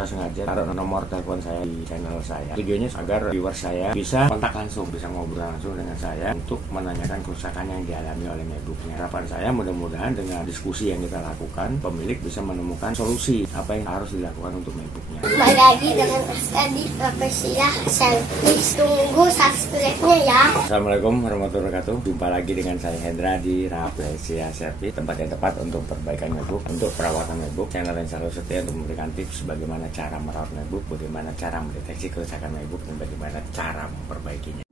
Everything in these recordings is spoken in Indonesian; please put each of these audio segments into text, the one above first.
saya sengaja taruh nomor telepon saya di channel saya. Tujuannya agar viewer saya bisa kontak langsung, bisa ngobrol langsung dengan saya untuk menanyakan kerusakan yang dialami oleh MacBooknya. Harapan saya mudah-mudahan dengan diskusi yang kita lakukan, pemilik bisa menemukan solusi apa yang harus dilakukan untuk MacBooknya. Kembali lagi dengan Adi Rafflesia Service. Tunggu subscribe-nya ya. Assalamualaikum warahmatullahi wabarakatuh. Jumpa lagi dengan saya Hendra di Rafflesia Service, tempat yang tepat untuk perbaikan MacBook, untuk perawatan MacBook. Channel yang selalu setia untuk memberikan tips bagaimana cara merawat MacBook, bagaimana cara mendeteksi kerusakan MacBook, dan bagaimana cara memperbaikinya.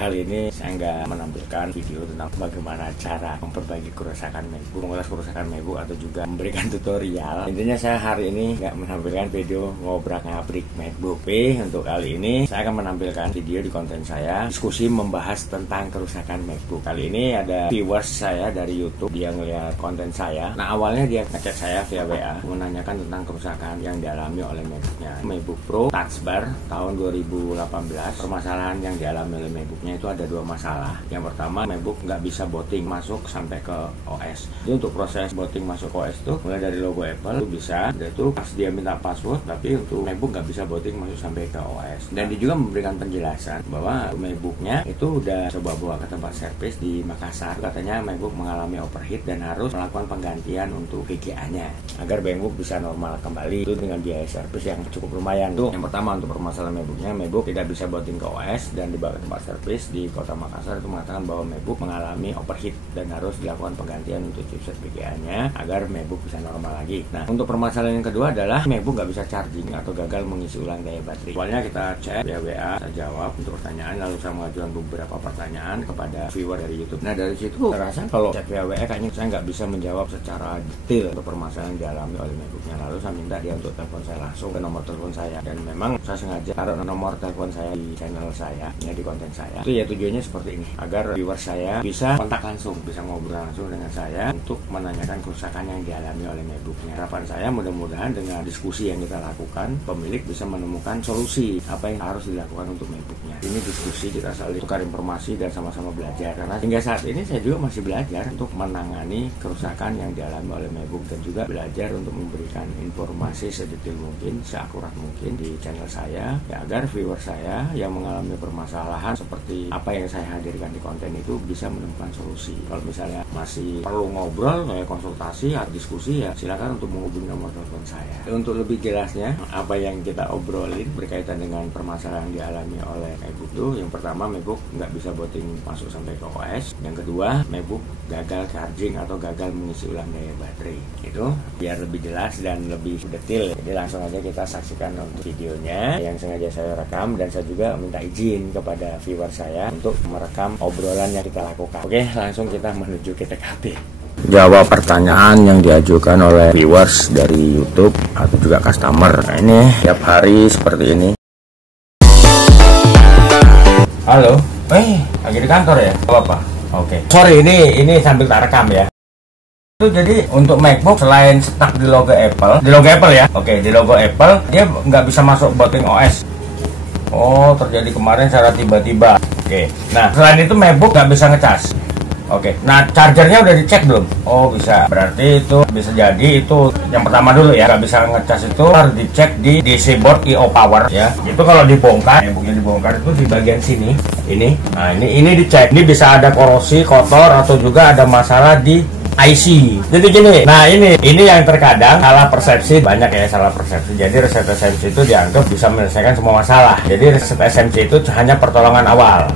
Kali ini saya nggak menampilkan video tentang bagaimana cara memperbaiki kerusakan MacBook, mengulas kerusakan MacBook, atau juga memberikan tutorial. Intinya saya hari ini nggak menampilkan video ngobrak-ngabrik MacBook. Untuk kali ini saya akan menampilkan video di konten saya, diskusi membahas tentang kerusakan MacBook. Kali ini ada viewers saya dari YouTube, dia ngeliat konten saya. Nah, awalnya dia ngechat saya via WA menanyakan tentang kerusakan yang dialami oleh MacBooknya. MacBook Pro Touch Bar tahun 2018. Permasalahan yang dialami oleh MacBooknya itu ada dua masalah. Yang pertama, MacBook nggak bisa booting masuk sampai ke OS. Jadi untuk proses booting masuk OS itu mulai dari logo Apple itu bisa, itu pas dia minta password, tapi untuk MacBook nggak bisa booting masuk sampai ke OS. Dan dia juga memberikan penjelasan bahwa MacBooknya itu udah coba bawa ke tempat servis di Makassar. Katanya MacBook mengalami overheat dan harus melakukan penggantian untuk VGA-nya agar MacBook bisa normal kembali. Itu dengan biaya servis yang cukup lumayan. Itu yang pertama untuk permasalahan MacBooknya. MacBook tidak bisa booting ke OS dan dibawa ke tempat servis di kota Makassar itu mengatakan bahwa MacBook mengalami overheat dan harus dilakukan penggantian untuk chipset VGA-nya agar MacBook bisa normal lagi. Nah, untuk permasalahan yang kedua adalah MacBook nggak bisa charging atau gagal mengisi ulang daya baterai. Awalnya kita chat via WA, saya jawab untuk pertanyaan, lalu saya mengajukan beberapa pertanyaan kepada viewer dari YouTube. Nah, dari situ saya rasa kalau chat via WA kayaknya saya nggak bisa menjawab secara detail untuk permasalahan yang dialami oleh MacBooknya. Lalu saya minta dia untuk telepon saya langsung ke nomor telepon saya, dan memang saya sengaja taruh nomor telepon saya di channel saya, ya, di konten saya. Itu ya tujuannya seperti ini, agar viewer saya bisa kontak langsung, bisa ngobrol langsung dengan saya untuk menanyakan kerusakan yang dialami oleh MacBooknya. Harapan saya mudah-mudahan dengan diskusi yang kita lakukan, pemilik bisa menemukan solusi apa yang harus dilakukan untuk MacBooknya. Ini diskusi, kita saling tukar informasi dan sama-sama belajar, karena hingga saat ini saya juga masih belajar untuk menangani kerusakan yang dialami oleh MacBook, dan juga belajar untuk memberikan informasi sedetail mungkin, seakurat mungkin di channel saya, ya, agar viewer saya yang mengalami permasalahan seperti apa yang saya hadirkan di konten itu bisa menemukan solusi. Kalau misalnya masih perlu ngobrol, kayak konsultasi atau diskusi, ya silakan untuk menghubungi nomor telepon saya. Untuk lebih jelasnya apa yang kita obrolin berkaitan dengan permasalahan yang dialami oleh MacBook itu, yang pertama, MacBook nggak bisa booting masuk sampai ke OS. Yang kedua, MacBook gagal charging atau gagal mengisi ulang daya baterai. Itu biar lebih jelas dan lebih detail. Jadi langsung aja kita saksikan untuk videonya yang sengaja saya rekam, dan saya juga minta izin kepada viewer saya untuk merekam obrolan yang kita lakukan. Oke, langsung kita menuju ke TKP. Jawab pertanyaan yang diajukan oleh viewers dari YouTube atau juga customer. Nah, ini tiap hari seperti ini. Halo, lagi di kantor ya? Apa? Oke. Sorry, ini sambil tak rekam ya. Itu jadi untuk MacBook selain stuck di logo Apple ya. Oke, di logo Apple dia nggak bisa masuk booting OS. Oh, terjadi kemarin secara tiba-tiba. Oke. Nah, selain itu MacBook nggak bisa ngecas. Oke. Nah, chargernya udah dicek belum? Oh, bisa. Berarti itu bisa jadi itu yang pertama dulu ya. Nggak bisa ngecas itu harus dicek di DC board I/O power ya. Itu kalau dibongkar, MacBooknya dibongkar itu di bagian sini. Ini. Nah, ini dicek. Ini bisa ada korosi, kotor, atau juga ada masalah di IC. Jadi gini, nah ini yang terkadang salah persepsi, banyak ya salah persepsi. Jadi reset SMC itu dianggap bisa menyelesaikan semua masalah. Jadi reset SMC itu hanya pertolongan awal,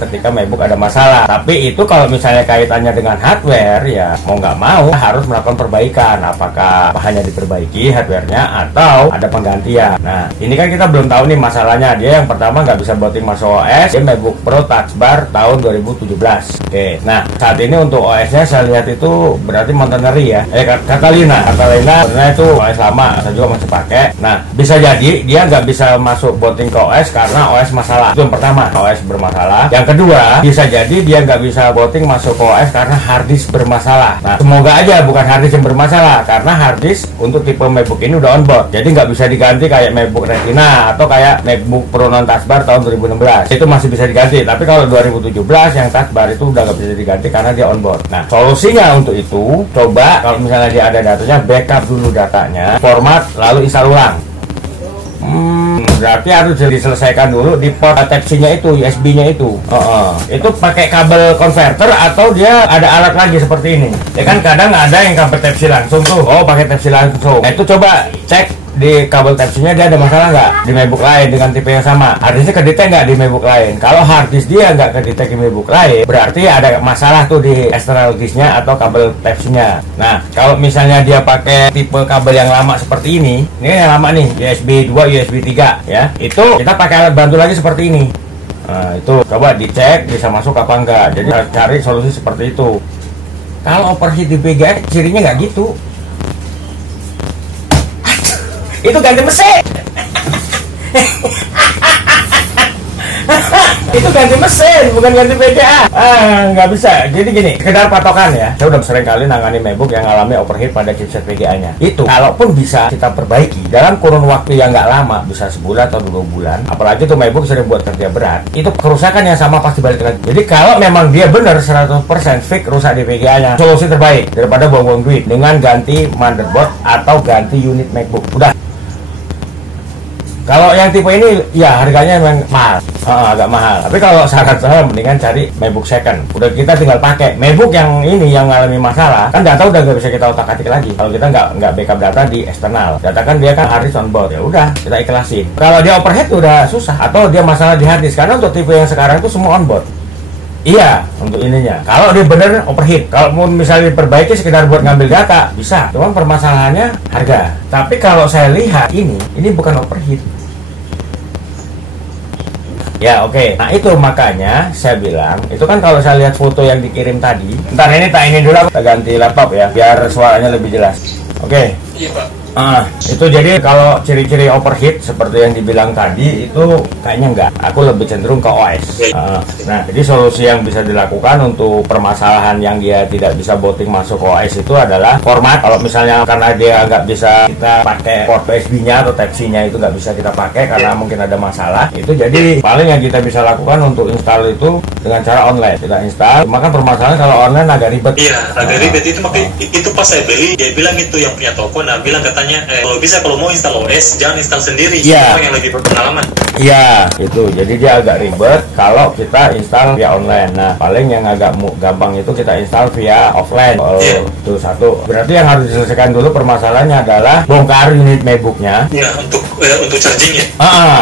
ketika MacBook ada masalah. Tapi itu kalau misalnya kaitannya dengan hardware, ya mau nggak mau harus melakukan perbaikan. Apakah hanya diperbaiki hardwarenya atau ada penggantian. Nah, ini kan kita belum tahu nih masalahnya. Dia yang pertama nggak bisa booting masuk OS, dia MacBook Pro Touch Bar tahun 2017. Oke, nah saat ini untuk OS OS-nya saya lihat itu berarti Montanari ya. Catalina karena itu OS lama, saya juga masih pakai. Nah, bisa jadi dia nggak bisa masuk booting ke OS karena OS masalah. Itu yang pertama, OS bermasalah. Yang kedua, bisa jadi dia nggak bisa booting masuk ke OS karena harddisk bermasalah. Nah, semoga aja bukan harddisk yang bermasalah, karena harddisk untuk tipe MacBook ini udah onboard, jadi nggak bisa diganti kayak MacBook Retina atau kayak MacBook Pro non Touch Bar tahun 2016. Itu masih bisa diganti, tapi kalau 2017 yang Touch Bar itu udah nggak bisa diganti karena dia onboard. Nah, solusinya untuk itu, coba kalau misalnya dia ada datanya, backup dulu datanya, format, lalu install ulang. Berarti harus diselesaikan dulu di port Type-C-nya itu, USB-nya itu. Itu pakai kabel converter atau dia ada alat lagi seperti ini. Ya kan kadang ada yang kabel Type-C langsung tuh. Oh, pakai Type-C langsung. Nah, itu coba cek di kabel Type-C-nya dia ada masalah nggak di MacBook lain dengan tipe yang sama. Harddisknya kedetek nggak di MacBook lain? Kalau harddisk dia nggak kedetek di MacBook lain, berarti ada masalah tuh di external disk-nya atau kabel Type-C-nya. Nah, kalau misalnya dia pakai tipe kabel yang lama seperti ini yang lama nih, USB 2, USB 3 ya, itu kita pakai alat bantu lagi seperti ini. Nah, itu coba dicek bisa masuk apa enggak. Jadi cari solusi seperti itu. Kalau overheat di VGA cirinya nggak gitu. Itu ganti mesin. Itu ganti mesin, bukan ganti VGA. Nggak bisa. Jadi gini, sekedar patokan ya. Saya udah sering kali nangani MacBook yang ngalami overheat pada chipset VGA-nya. Itu, kalaupun bisa kita perbaiki dalam kurun waktu yang nggak lama, bisa sebulan atau 2 bulan. Apalagi tuh MacBook sering buat kerja berat. Itu kerusakan yang sama pasti balik lagi. Jadi kalau memang dia benar 100% fix rusak di VGA-nya, solusi terbaik daripada buang-buang duit dengan ganti motherboard atau ganti unit MacBook. Udah. Kalau yang tipe ini, ya harganya memang mahal, agak mahal. Tapi kalau saran saya mendingan cari MacBook second. Udah kita tinggal pakai MacBook yang ini yang mengalami masalah, kan data udah nggak bisa kita otak-atik lagi. Kalau kita nggak backup data di eksternal, data kan dia kan harddisk on board, ya udah kita ikhlasin. Kalau dia overhead udah susah, atau dia masalah di harddisk, karena untuk tipe yang sekarang itu semua on board. Iya, untuk ininya. Kalau dia bener overheat, kalau mau misalnya diperbaiki sekedar buat ngambil data, bisa. Cuman permasalahannya harga. Tapi kalau saya lihat ini bukan overheat. Ya oke. Nah itu makanya saya bilang, itu kan kalau saya lihat foto yang dikirim tadi. Ntar ini tak ini dulu, kita ganti laptop ya, biar suaranya lebih jelas. Oke. Iya Pak. Itu jadi kalau ciri-ciri overheat seperti yang dibilang tadi itu kayaknya enggak. Aku lebih cenderung ke OS. Nah, jadi solusi yang bisa dilakukan untuk permasalahan yang dia tidak bisa booting masuk ke OS itu adalah format. Kalau misalnya karena dia nggak bisa kita pakai port USB-nya atau Type-C-nya itu nggak bisa kita pakai karena mungkin ada masalah. Itu jadi paling yang kita bisa lakukan untuk install itu dengan cara online. Kita install. Cuma kan permasalahan kalau online agak ribet. Iya, agak ribet itu makanya itu pas saya beli dia bilang itu yang punya toko, nah bilang katanya kalau mau install OS jangan install sendiri, orang yang lebih berpengalaman. Iya, itu. Jadi dia agak ribet kalau kita install via online. Nah, paling yang agak gampang itu kita install via offline. Itu satu. Berarti yang harus diselesaikan dulu permasalahannya adalah bongkar unit MacBook-nya. Iya, untuk chargingnya.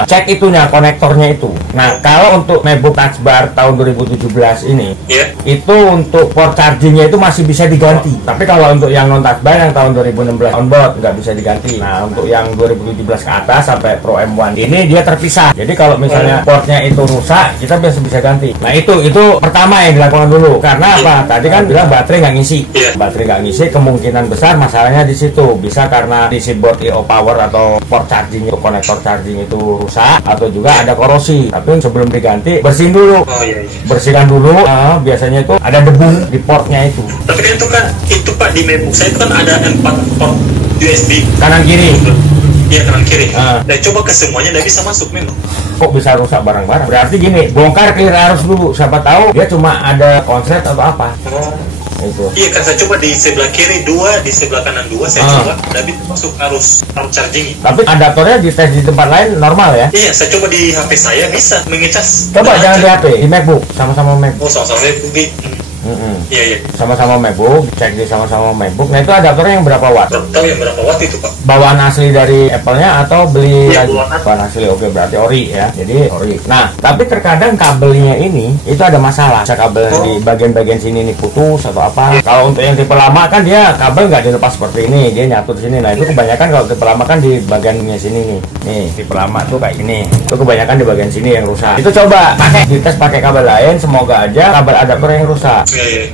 Cek itunya, konektornya itu. Nah, kalau untuk MacBook Touch Bar tahun 2017 ini, itu untuk port chargingnya itu masih bisa diganti. Tapi kalau untuk yang non Touch Bar yang tahun 2016 onboard nggak bisa diganti. Nah, untuk yang 2017 ke atas sampai Pro M1 ini dia terpisah. Jadi kalau misalnya portnya itu rusak, kita bisa ganti. Nah, itu pertama yang dilakukan dulu. Karena apa? Tadi kan bilang baterai nggak ngisi. Baterai nggak ngisi, kemungkinan besar masalahnya di situ. Bisa karena DC board I/O power atau port charging itu, konektor charging itu rusak, atau juga ada korosi. Tapi sebelum diganti, bersihin dulu. Bersihkan dulu. Biasanya itu ada debu di portnya itu. Tapi kan itu Pak di MacBook saya itu kan ada 4 port USB kanan kiri. Iya, kanan kiri. Dan coba ke semuanya nggak bisa masuk memang. Kok bisa rusak barang-barang? Berarti gini, bongkar clear arus dulu. Siapa tahu dia cuma ada konslet atau apa. Itu. Iya kan, saya coba di sebelah kiri 2, di sebelah kanan 2, saya coba nggak bisa masuk arus charging. Tapi adaptornya dites di tempat lain normal ya? Iya, saya coba di HP saya bisa mengecas. Coba jangan di HP, di MacBook, sama-sama MacBook. Sama-sama MacBook. Iya. Sama-sama MacBook, cek di sama-sama MacBook. Nah itu adaptornya yang berapa watt? Tahu yang berapa watt itu Pak? Bawaan asli dari Apple-nya atau beli lagi? Bawaan asli, oke, berarti ori ya. Jadi ori. Nah, tapi terkadang kabelnya ini itu ada masalah. Bisa kabel di bagian-bagian sini nih putus atau apa. Kalau untuk yang tipe lama kan dia kabel nggak dilepas seperti ini, dia nyatu di sini. Nah itu kebanyakan kalau tipe lama kan di bagiannya sini nih. Nih tipe lama tuh kayak ini. Itu kebanyakan di bagian sini yang rusak. Itu coba pakai dites pakai kabel lain. Semoga aja kabel adaptor yang rusak. Iya, iya.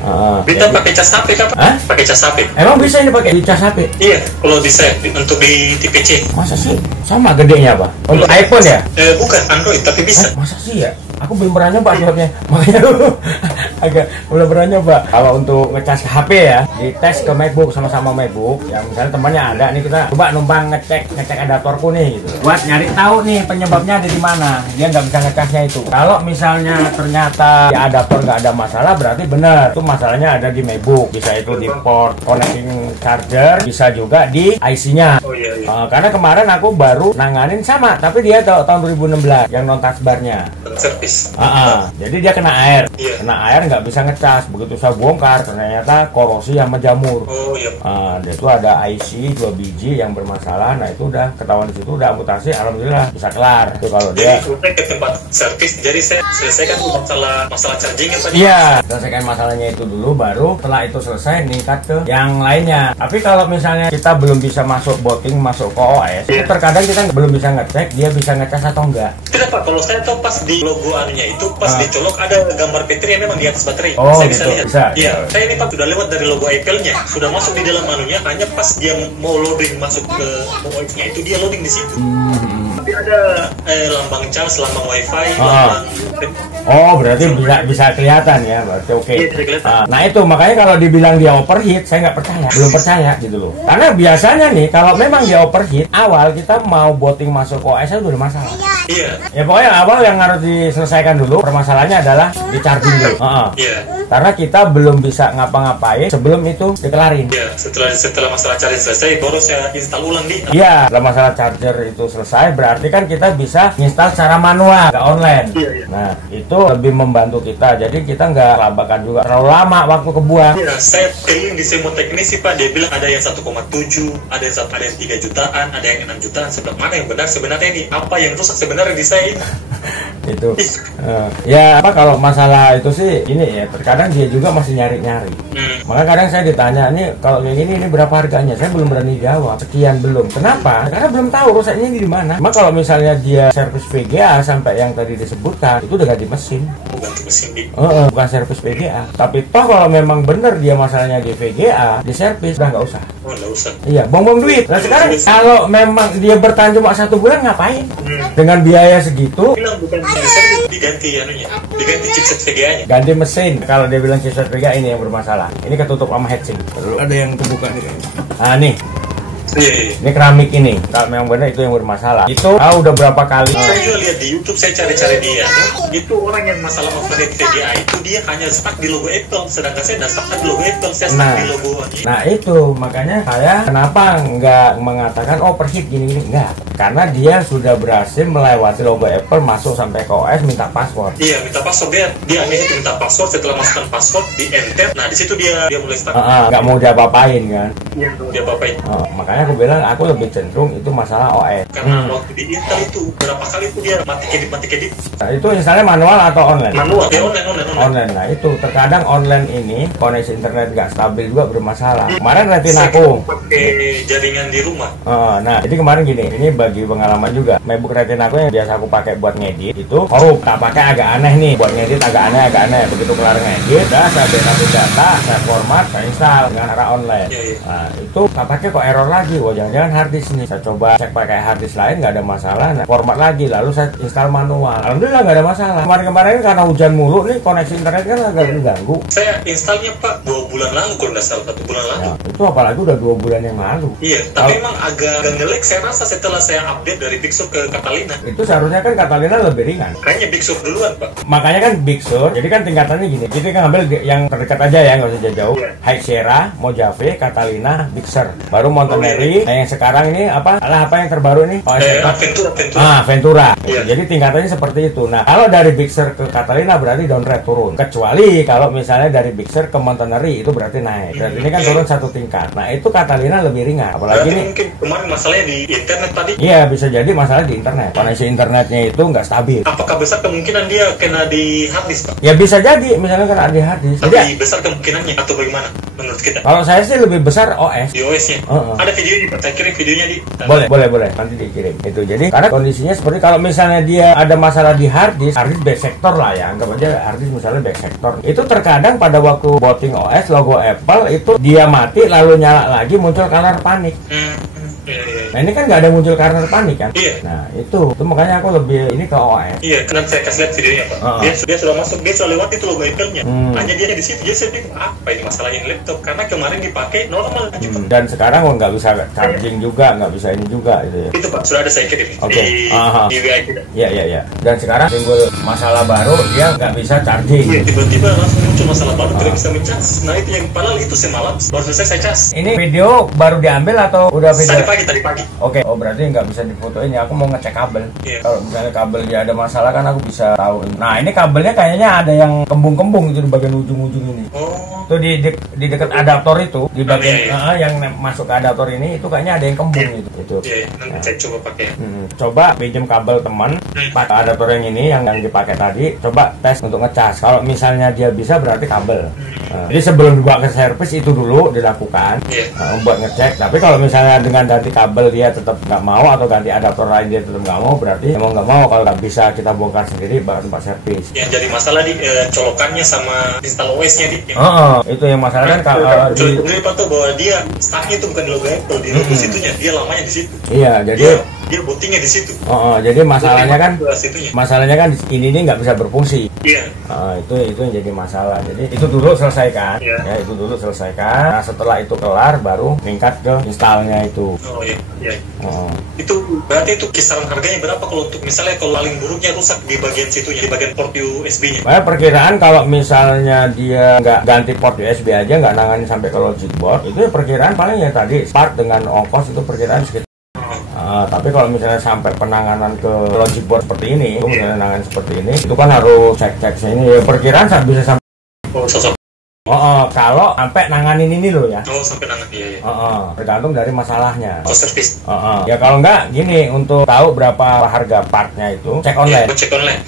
Bisa pakai cas HP kapan? Hah? Pakai cas HP. Emang bisa ini pakai di cas HP? Iya, kalau bisa untuk di TPC. Masa sih? Sama gedenya apa? Untuk iPhone ya? Bukan Android, tapi bisa. Masa sih ya? Aku belum pernah nyoba sebabnya. Makanya agak belum pernah nyoba. Kalau untuk ngecas HP ya, dites ke MacBook sama-sama MacBook. Yang misalnya temannya ada nih, kita coba numpang ngecek adaptorku nih gitu. Buat nyari tahu nih penyebabnya ada di mana. Dia nggak bisa ngecasnya itu. Kalau misalnya ternyata di adaptor nggak ada masalah, berarti benar. Itu masalahnya ada di MacBook. Bisa itu di port connecting charger, bisa juga di IC-nya. Oh iya, iya. Karena kemarin aku baru nanganin sama, tapi dia tahun 2016 yang non touch bar-nya. Servis. Jadi dia kena air, Iya. kena air nggak bisa ngecas. Begitu saya bongkar, ternyata korosi sama jamur. Oh iya. Dia itu ada IC 2 biji yang bermasalah. Nah itu udah ketahuan di situ, udah amputasi. Alhamdulillah bisa kelar. Itu kalau dia. Jadi saya ke tempat servis, jadi saya selesaikan masalah chargingnya tadi. Iya, selesaikan masalahnya itu dulu, baru setelah itu selesai ningkat ke yang lainnya. Tapi kalau misalnya kita belum bisa masuk booting, masuk ke OS, itu terkadang kita belum bisa ngecek dia bisa ngecas atau enggak. Tidak Pak, kalau saya tahu pas di logo anunya itu pas dicolok ada gambar baterai yang memang di atas baterai. Oh, saya gitu. bisa lihat. Bisa. Iya, saya ini Pak sudah lewat dari logo Apple-nya, sudah masuk di dalam anunya, hanya pas dia mau loading masuk ke OS-nya itu dia loading di situ. Tapi ada lambang charge, lambang WiFi, lambang. Oh, berarti bisa kelihatan ya, berarti oke. Iya, bisa kelihatan. Nah itu makanya kalau dibilang dia overheat, saya nggak percaya, belum percaya gitu loh. Karena biasanya nih, kalau memang dia overheat, awal kita mau booting masuk ke OS itu udah masalah. Iya. Ya pokoknya awal yang harus diselesaikan dulu, permasalahannya adalah di charging dulu. Iya. Karena kita belum bisa ngapa-ngapain sebelum itu dikelarin. Iya, setelah masalah charging selesai, baru saya install ulang di. Iya, setelah masalah charger itu selesai, berarti kan kita bisa install secara manual, nggak online. Iya, iya. Nah, itu lebih membantu kita. Jadi kita nggak kelabakan juga terlalu lama waktu kebuang. Iya, saya keliling di semua teknisi Pak, dia bilang ada yang 1,7, ada yang 3 jutaan, ada yang 6 jutaan. Sebelah mana yang benar sebenarnya ini? Apa yang rusak sebenarnya di saya ini? Itu ya apa kalau masalah itu sih ini ya, terkadang dia juga masih nyari-nyari. Maka kadang saya ditanya, ini kalau kayak gini ini berapa harganya, saya belum berani jawab. Sekian belum. Kenapa? Karena belum tahu rusaknya di mana. Maka kalau misalnya dia servis VGA sampai yang tadi disebutkan, itu udah ganti mesin. Ganti mesin di. Bukan servis VGA. Tapi toh kalau memang bener dia masalahnya di VGA, di servis udah nggak usah. Oh, nggak usah. Iya, buang-buang duit. Nah sekarang kalau memang dia bertahan cuma 1 bulan, ngapain? Dengan biaya segitu, Bilang bukan di servis, diganti anunya, diganti chipset VGA-nya. ganti mesin. Kalau dia bilang chipset VGA ini yang bermasalah. Ini ketutup sama heatsink. Lalu ada yang kebuka nih. Nah nih, Iya. ini keramik ini. Kalau memang benar itu yang bermasalah. Itu udah berapa kali? Saya juga lihat di YouTube, saya cari-cari dia. Itu orang yang masalah overheat VGA itu dia hanya stuck di logo Apple, sedangkan saya tidak stuck di logo Apple, saya stuck di logo ini. Nah itu makanya saya kenapa nggak mengatakan overheat gini-gini, enggak. Karena dia sudah berhasil melewati logo Apple, masuk sampai ke OS, minta password. Iya, minta password, dia minta password, setelah masukkan password di enter, nah di situ dia mulai stuck. Nggak mau diapa-apain kan. Iya, dia apa-apain. Makanya aku bilang aku lebih cenderung itu masalah OS. Karena waktu di Intel itu berapa kali itu dia mati kedip. Nah, itu misalnya manual atau online? Manual, ya online. Online. Nah itu terkadang online ini koneksi internet nggak stabil juga bermasalah. Kemarin retina aku pakai jaringan di rumah. nah jadi kemarin gini, ini bagi pengalaman juga. MacBook Retina aku yang biasa aku pakai buat ngedit itu korup, tak pakai agak aneh nih buat ngedit, agak aneh. Begitu kelar ngedit, dah saya backup data, saya format, saya install dengan cara online. Iya. Nah itu tak pakai kok error lagi. Wah jangan-jangan harddisk nih. Saya coba cek pakai harddisk lain nggak ada masalah. Nah, format lagi, lalu saya install manual. Alhamdulillah nggak ada masalah. Kemarin karena hujan mulu nih, koneksi internet kan agak mengganggu. Saya installnya Pak 2 bulan lalu kalau nggak salah, 1 bulan lalu. Nah, itu apalagi udah 2 bulan yang lalu. Iya, tapi emang agak nge-lag saya rasa setelah saya update dari Big Sur ke Catalina. Itu seharusnya kan Catalina lebih ringan. Kayaknya Big Sur duluan Pak. Makanya kan Big Sur, jadi kan tingkatannya gini. Kita kan ambil yang terdekat aja ya, nggak usah jauh-jauh. Iya. High Sierra, Mojave, Catalina, Big Sur. Baru Montanari. Nah yang sekarang ini apa yang terbaru ini? Ventura. Ventura. Iya. Jadi tingkatannya seperti itu. Nah kalau dari Big Sur ke Catalina berarti downgrade turun. Kecuali kalau misalnya dari Big Sur ke Montanari itu berarti naik. Berarti ini kan turun 1 tingkat. Nah itu Catalina lebih ringan. Apalagi Berarti ini. mungkin kemarin masalahnya di internet tadi. Iya, bisa jadi masalah di internet. Koneksi internetnya itu nggak stabil. Apakah besar kemungkinan dia kena di harddisk, Pak? Ya bisa jadi, misalnya kena di harddisk. Tapi besar kemungkinannya atau bagaimana menurut kita? Kalau saya sih lebih besar OS. Di OS-nya. Ada videonya, Pak. Saya kirim videonya di. Boleh. Nanti dikirim. Itu jadi karena kondisinya seperti kalau misalnya dia ada masalah di harddisk back sector lah ya. Anggap aja harddisk misalnya back sector. Itu terkadang pada waktu booting OS logo Apple itu dia mati lalu nyala lagi muncul color panik. Nah ini kan nggak ada muncul karena panik kan? Iya. Nah itu makanya aku lebih ini ke OS. Iya, karena saya kasih lihat videonya, Pak. Dia sudah masuk, dia sudah lewat itu logo Apple-nya. Hanya dia di situ. Jadi saya pikir apa ini masalahnya di laptop? Karena kemarin dipakai normal aja, Pak. Dan sekarang nggak bisa charging juga, nggak bisa ini juga gitu ya. Itu Pak, sudah ada saya kirim di WA kita. Iya. Dan sekarang timbul masalah baru, dia nggak bisa charging. Iya, tiba-tiba langsung muncul masalah baru, tidak bisa mencas. Nah itu yang padahal itu semalam baru selesai saya cas. Ini video baru diambil atau udah video? Tadi pagi. Oke, berarti nggak bisa difotoin ya. Aku mau ngecek kabel. Iya. Kalau misalnya kabel dia ada masalah kan aku bisa tahu. Nah ini kabelnya kayaknya ada yang kembung-kembung itu di bagian ujung-ujung ini. Itu di dekat adaptor itu, di bagian yang masuk ke adaptor ini itu kayaknya ada yang kembung itu. Iya, nanti saya coba pakai. Coba pinjam kabel teman pakai adaptor yang ini yang dipakai tadi. Coba tes untuk ngecas. Kalau misalnya dia bisa berarti kabel. Jadi sebelum dibawa ke servis itu dulu dilakukan buat ngecek. Tapi kalau misalnya dengan ganti kabel dia tetap nggak mau atau ganti adaptor lain dia tetap nggak mau, berarti emang nggak mau. Kalau nggak bisa kita bongkar sendiri bawa tempat servis. Yang jadi masalah di colokannya sama install OS-nya di. Itu yang masalah kan kalau di Pak tuh bahwa dia startnya itu bukan di logo Apple, di logo situnya, dia lamanya di situ. Iya, jadi dia bootingnya di situ. Jadi masalahnya kan ini nggak bisa berfungsi. Iya. Itu yang jadi masalah. Jadi itu dulu selesaikan. Ya itu dulu selesaikan. Nah setelah itu kelar baru meningkat ke installnya itu. Iya. Itu berarti itu kisaran harganya berapa kalau untuk misalnya kalau paling buruknya rusak di bagian situnya, di bagian port USB-nya? Perkiraan kalau misalnya dia nggak ganti port USB aja, nggak nangani sampai ke logic board, itu ya perkiraan paling ya tadi start dengan ongkos itu perkiraan sekitar. Tapi kalau misalnya sampai penanganan ke logic board seperti ini, misalnya penanganan seperti ini, itu kan harus cek sini. Ya, perkiraan bisa sampai. Kalau sampai nanganin ini loh ya. Sampai nanganin tergantung dari masalahnya. Servis. Ya kalau enggak gini, untuk tahu berapa harga partnya itu cek online. Cek online.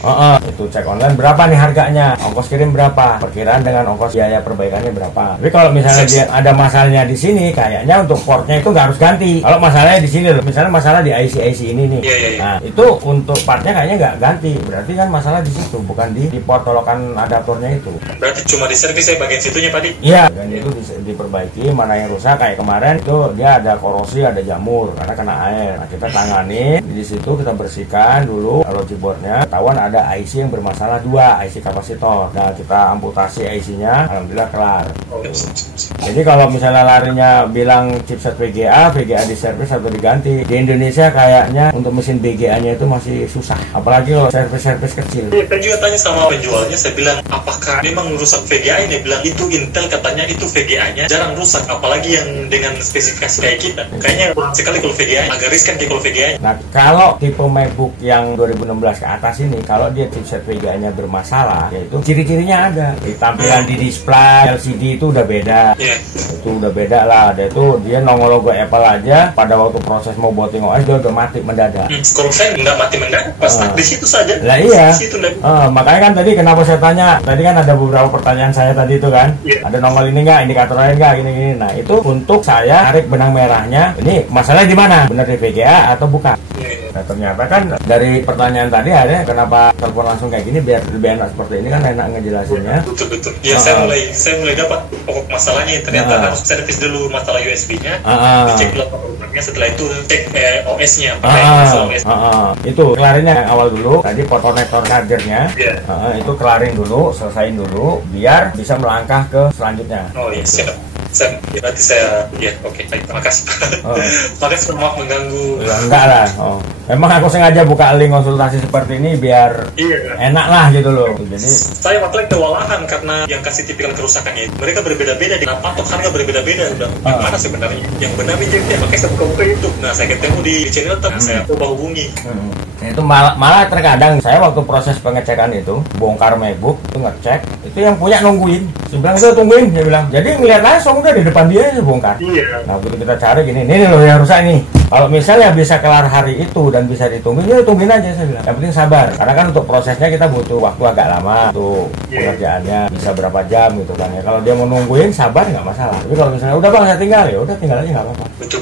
Itu cek online berapa nih harganya, ongkos kirim berapa, perkiraan dengan ongkos biaya perbaikannya berapa. Tapi kalau misalnya dia ada masalahnya di sini, kayaknya untuk portnya itu nggak harus ganti. Kalau masalahnya di sini loh, misalnya masalah di IC ini nih. Nah itu untuk partnya kayaknya nggak ganti. Berarti kan masalah di situ, bukan di port colokan adaptornya itu. Berarti cuma di servis ya bagian situnya Pak? Iya, dan itu diperbaiki. Mana yang rusak kayak kemarin itu dia ada korosi, ada jamur karena kena air. Nah kita tangani di situ, kita bersihkan dulu logic boardnya. Ketahuan ada IC yang bermasalah 2, IC kapasitor. Nah kita amputasi IC-nya, alhamdulillah kelar. Jadi kalau misalnya larinya bilang chipset VGA di servis atau diganti, di Indonesia kayaknya untuk mesin VGA-nya itu masih susah. Apalagi kalau servis kecil. Saya juga tanya sama penjualnya, saya bilang apakah memang rusak VGA? Dia bilang itu Intel, katanya itu VGA-nya jarang rusak, apalagi yang dengan spesifikasi kayak kita. Kayaknya kurang sekali kalau VGA, agak riskan kalau VGA. Nah, kalau tipe MacBook yang 2016 ke atas ini, kalau dia chipset VGA-nya bermasalah, yaitu ciri-cirinya ada. Di tampilan di display LCD itu udah beda. Itu udah beda lah. Ada itu dia nongol logo Apple aja, pada waktu proses mau booting OS dia udah mati mendadak. Kalau saya nggak mati mendadak, pas di situ saja. Lah iya. Makanya kan tadi kenapa saya tanya, tadi kan ada beberapa pertanyaan saya tadi itu kan. Ada nongol ini nggak, indikatornya nggak, gini. Nah itu untuk saya tarik benang merahnya. Ini masalahnya di mana? Benar di VGA atau bukan? Nah ternyata kan dari pertanyaan tadi ada kenapa telepon langsung kayak gini biar lebih enak seperti ini kan enak ngejelasinnya. Betul. Ya saya mulai dapat pokok masalahnya. Ternyata harus servis dulu masalah USB-nya, dicek dulu programnya, setelah itu cek OS-nya. Itu kelarinnya yang awal dulu. Tadi port konektor chargernya, itu kelarin dulu, selesain dulu, biar bisa melangkah ke selanjutnya. Siap. Berarti saya, oke, baik, terima kasih. Makasih, maaf mengganggu. Enggak lah. Emang aku sengaja buka link konsultasi seperti ini biar enak lah gitu loh. Jadi saya waktu kewalahan karena yang kasih tipikal kerusakannya mereka berbeda-beda, dengan patok harga berbeda-beda. Udah yang mana sebenarnya? Yang benar nih jadi makanya saya buka YouTube. Nah saya ketemu di channel saya coba hubungi. Itu malah terkadang saya waktu proses pengecekan itu bongkar MacBook itu ngecek, itu yang punya nungguin. Saya bilang itu tungguin, dia bilang. Jadi ngeliat langsung udah di depan dia bongkar. Nah begitu kita cari gini, ini loh yang rusak nih. Kalau misalnya bisa kelar hari itu dan bisa ditungguin, ya tungguin aja saya bilang. Yang penting sabar. Karena kan untuk prosesnya kita butuh waktu agak lama untuk pengerjaannya, bisa berapa jam gitu kan ya. Kalau dia mau nungguin sabar nggak masalah. Tapi kalau misalnya udah bang saya tinggal, ya udah tinggal aja nggak apa-apa. Betul.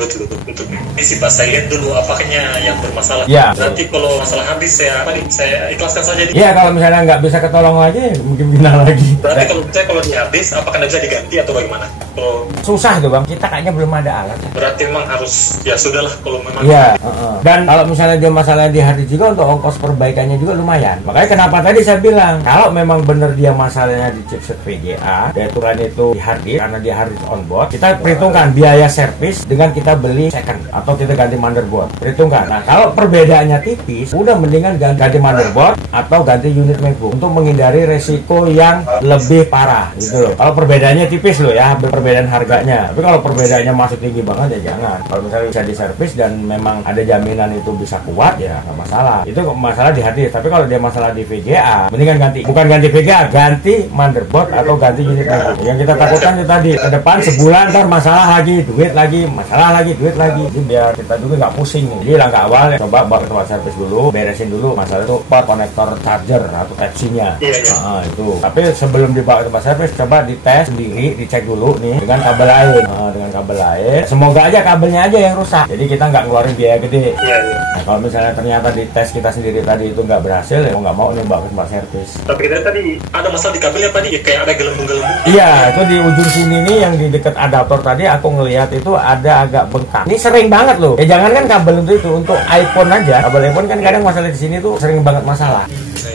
Ini sih Pak, saya lihat dulu apakahnya yang bermasalah. Ya. Berarti kalau masalah habis saya ikhlaskan saja. Iya, kalau misalnya nggak bisa ketolong lagi, mungkin final lagi. Berarti kalau dia habis, apakah bisa diganti atau bagaimana? Kalau susah tuh bang, kita kayaknya belum ada alat. Berarti memang harus, ya sudahlah kalau memang. Iya. Dan kalau misalnya dia masalahnya di hard disk juga, untuk ongkos perbaikannya juga lumayan. Makanya kenapa tadi saya bilang, kalau memang benar dia masalahnya di chipset VGA, dia turunan itu di hard disk, karena dia hard disk on board, kita perhitungkan biaya servis dengan kita beli second atau kita ganti motherboard. Perhitungkan. Nah, kalau perbedaannya tipis, udah mendingan ganti motherboard atau ganti unit MacBook untuk menghindari resiko yang lebih parah gitu loh. Kalau perbedaannya tipis loh ya, perbedaan harganya. Tapi kalau perbedaannya masih tinggi banget ya jangan. Kalau misalnya bisa diservis dan memang ada jaminan itu bisa kuat ya nggak masalah. Itu masalah di hard disk. Tapi kalau dia masalah di VGA, mendingan ganti. Bukan ganti VGA, ganti motherboard atau ganti unit MacBook. Yang kita takutkan itu tadi, ke depan sebulan ntar masalah lagi, duit lagi, masalah lagi, duit lagi. Jadi biar kita juga nggak pusing nih. Jadi langkah awal ya, coba bawa ke tempat servis dulu, beresin dulu masalah itu port konektor charger atau Type-C-nya. Nah, itu. Tapi sebelum dibawa ke tempat servis, coba dites sendiri, dicek dulu nih dengan kabel lain. Dengan kabel lain, semoga aja kabelnya aja yang rusak. Jadi kita nggak ngeluarin biaya gede. Nah, kalau misalnya ternyata di tes kita sendiri tadi itu nggak berhasil, ya mau nggak mau nih bawa ke tempat servis. Tapi kita tadi ada masalah di kabelnya tadi, ya, kayak ada gelembung-gelembung. Iya, itu di ujung sini nih yang di dekat adaptor tadi aku ngelihat itu ada agak bengkak. Ini sering banget loh. Ya jangan kan kabel untuk iPhone aja. Kabel iPhone kan kadang masalah di sini tuh sering banget masalah.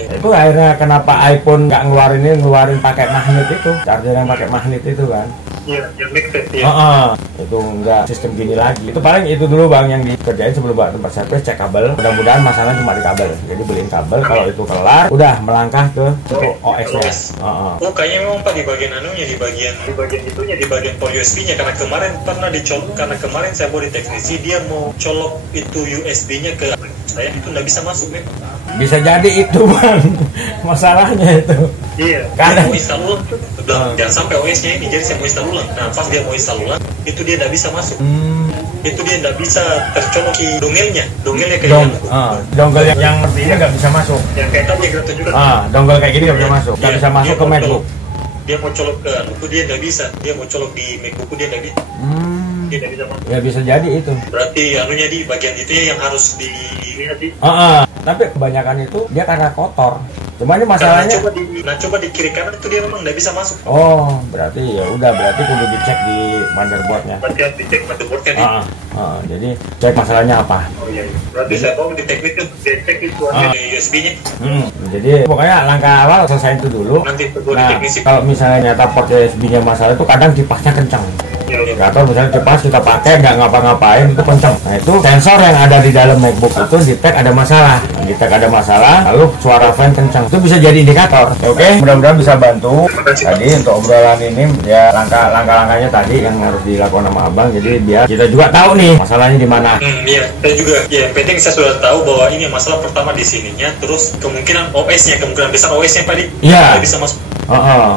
Itu akhirnya kenapa iPhone nggak ngeluarin pakai magnet itu, charger yang pakai magnet itu kan. Iya, yang magnet ya. Itu enggak sistem gini lagi. Itu paling itu dulu bang yang dikerjain sebelum bawa tempat servis, cek kabel. Mudah-mudahan masalahnya cuma di kabel. Jadi beliin kabel, kalau itu kelar, udah melangkah ke OS-nya. Oh, kayaknya memang Pak di bagian anunya, di bagian itunya, di bagian port USB-nya. Karena kemarin pernah dicolok, karena kemarin saya bawa di teknisi, dia mau colok itu USB-nya ke saya, itu nggak bisa masuk nih. Bisa jadi itu bang masalahnya itu. Iya. Karena mau install ulang tuh, jangan sampai OS-nya ini. Jadi saya mau install ulang. Nah, pas dia mau install ulang, itu dia nggak bisa masuk. Itu dia nggak bisa tercoloki dongelnya kayak dongle yang seperti ini nggak bisa masuk. Yang kayak tadi kita tunjukkan. Dongle kayak gini nggak bisa masuk. Nggak bisa masuk ke MacBook. Dia mau colok ke itu dia nggak bisa. Dia mau colok di MacBook dia nggak bisa. Dia nggak bisa masuk. Ya bisa jadi itu. Berarti anunya di bagian itu yang harus dilihat di. Tapi kebanyakan itu dia karena kotor. Cuma ini masalahnya. Coba di kiri kanan itu dia memang nggak bisa masuk. Oh, berarti ya udah, berarti kudu dicek di motherboardnya. Berarti harus dicek motherboardnya nih. Jadi cek masalahnya apa. Oh iya. Berarti saya mau di teknik itu dicek itu di USB-nya. Jadi pokoknya langkah awal selesai itu dulu. Nanti kalau misalnya nyata port USB-nya masalah itu kadang kipasnya kencang. Atau misalnya kipas kita pakai nggak ngapa-ngapain itu kencang. Nah itu sensor yang ada di dalam MacBook itu detect ada masalah. Detect ada masalah, lalu suara fan kencang. Itu bisa jadi indikator. Oke, mudah-mudahan bisa bantu. Tadi untuk obrolan ini ya langkah-langkahnya tadi yang harus dilakukan sama abang. Jadi biar kita juga tahu nih masalahnya di mana. Iya, saya juga. Ya, yang penting saya sudah tahu bahwa ini masalah pertama di sininya. Terus kemungkinan OS-nya, kemungkinan besar OS-nya tadi nggak bisa masuk.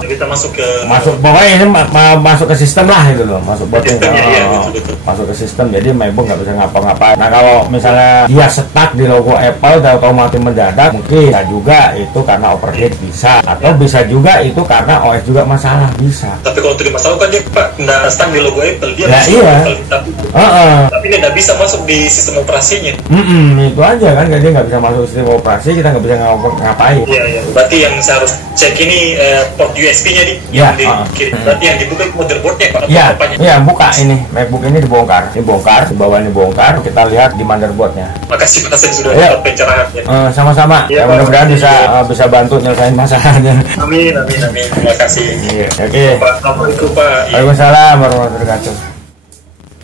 Bisa masuk ke pokoknya ini masuk ke sistem lah itu loh, masuk buat betul. Masuk ke sistem, jadi MacBook nggak bisa ngapa-ngapain. Nah kalau misalnya dia stuck di logo Apple dan otomatis mendadak, mungkin bisa juga itu karena overheat bisa, atau bisa juga itu karena OS juga masalah bisa. Tapi kalau itu masalah kan dia Pak nggak stuck di logo Apple, dia tapi dia nggak bisa masuk di sistem operasinya. Itu aja kan, dia nggak bisa masuk sistem operasi, kita nggak bisa ngapain. Iya. Berarti yang saya harus cek ini port USB-nya nih. Berarti yang dibuka motherboardnya Pak. Iya, buka ini MacBook ini dibongkar, di bawah ini bongkar, kita lihat di motherboardnya. Makasih Pak, saya sudah dapat pencerahannya. Sama-sama. Ya, mudah-mudahan bisa bantu nyelesain masalahnya. Amin. Terima kasih. Oke. Assalamualaikum Pak. Waalaikumsalam warahmatullahi wabarakatuh.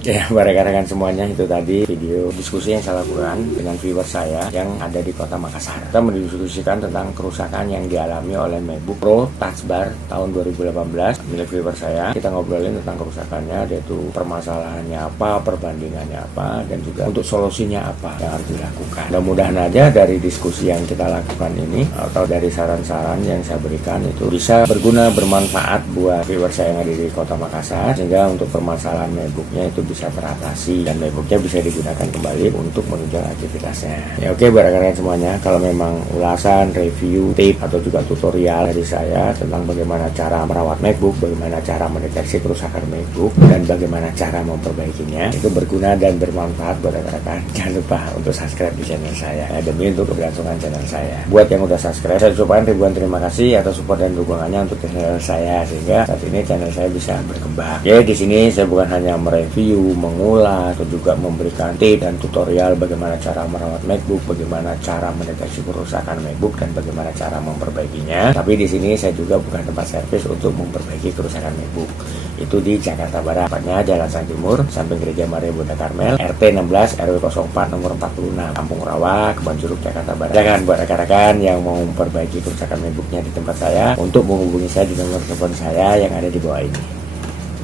Ya, rekan-rekan semuanya, itu tadi video diskusi yang saya lakukan dengan viewer saya yang ada di kota Makassar. Kita mendiskusikan tentang kerusakan yang dialami oleh MacBook Pro Touch Bar tahun 2018 milik viewer saya. Kita ngobrolin tentang kerusakannya, yaitu permasalahannya apa, perbandingannya apa, dan juga untuk solusinya apa yang harus dilakukan. Mudah-mudahan aja dari diskusi yang kita lakukan ini atau dari saran-saran yang saya berikan itu bisa berguna, bermanfaat buat viewer saya yang ada di kota Makassar, sehingga untuk permasalahan MacBooknya itu bisa teratasi dan MacBooknya bisa digunakan kembali untuk menunjang aktivitasnya. Ya oke, buat rekan-rekan semuanya, kalau memang ulasan, review, tip atau juga tutorial dari saya tentang bagaimana cara merawat MacBook, bagaimana cara mendeteksi kerusakan MacBook, dan bagaimana cara memperbaikinya, itu berguna dan bermanfaat buat rekan-rekan, jangan lupa untuk subscribe di channel saya demi untuk keberlangsungan channel saya. Buat yang udah subscribe, saya ucapkan ribuan terima kasih atas support dan dukungannya untuk channel saya, sehingga saat ini channel saya bisa berkembang. Ya, di sini saya bukan hanya mereview, mengulas, atau juga memberikan tips dan tutorial bagaimana cara merawat MacBook, bagaimana cara mendeteksi kerusakan MacBook, dan bagaimana cara memperbaikinya. Tapi di sini saya juga bukan tempat servis untuk memperbaiki kerusakan MacBook. Itu di Jakarta Barat, tepatnya Jalan Sang Timur, samping Gereja Maria Bunda Karmel, RT 16 RW 04 nomor 46, Kampung Rawa, Kebon Jeruk, Jakarta Barat. Silakan buat rekan-rekan yang mau memperbaiki kerusakan MacBooknya di tempat saya untuk menghubungi saya di nomor telepon saya yang ada di bawah ini.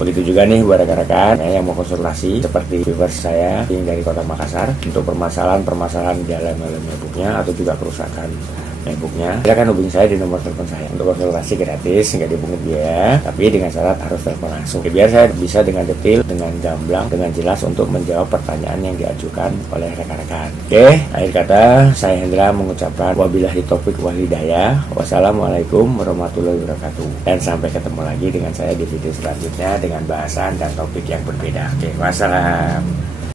Begitu juga nih buat rekan-rekan yang mau konsultasi seperti viewers saya yang dari Kota Makassar untuk permasalahan di dalam MacBooknya atau juga kerusakan MacBooknya, silakan hubungi saya di nomor telepon saya untuk konsultasi gratis, nggak dipungut biaya, tapi dengan syarat harus telepon langsung. Biar saya bisa dengan detail, dengan gamblang, dengan jelas untuk menjawab pertanyaan yang diajukan oleh rekan-rekan. Oke, akhir kata saya Hendra mengucapkan wabillahi taufik wal hidayah. Wassalamualaikum warahmatullahi wabarakatuh. Dan sampai ketemu lagi dengan saya di video selanjutnya dengan bahasan dan topik yang berbeda. Oke, wassalam.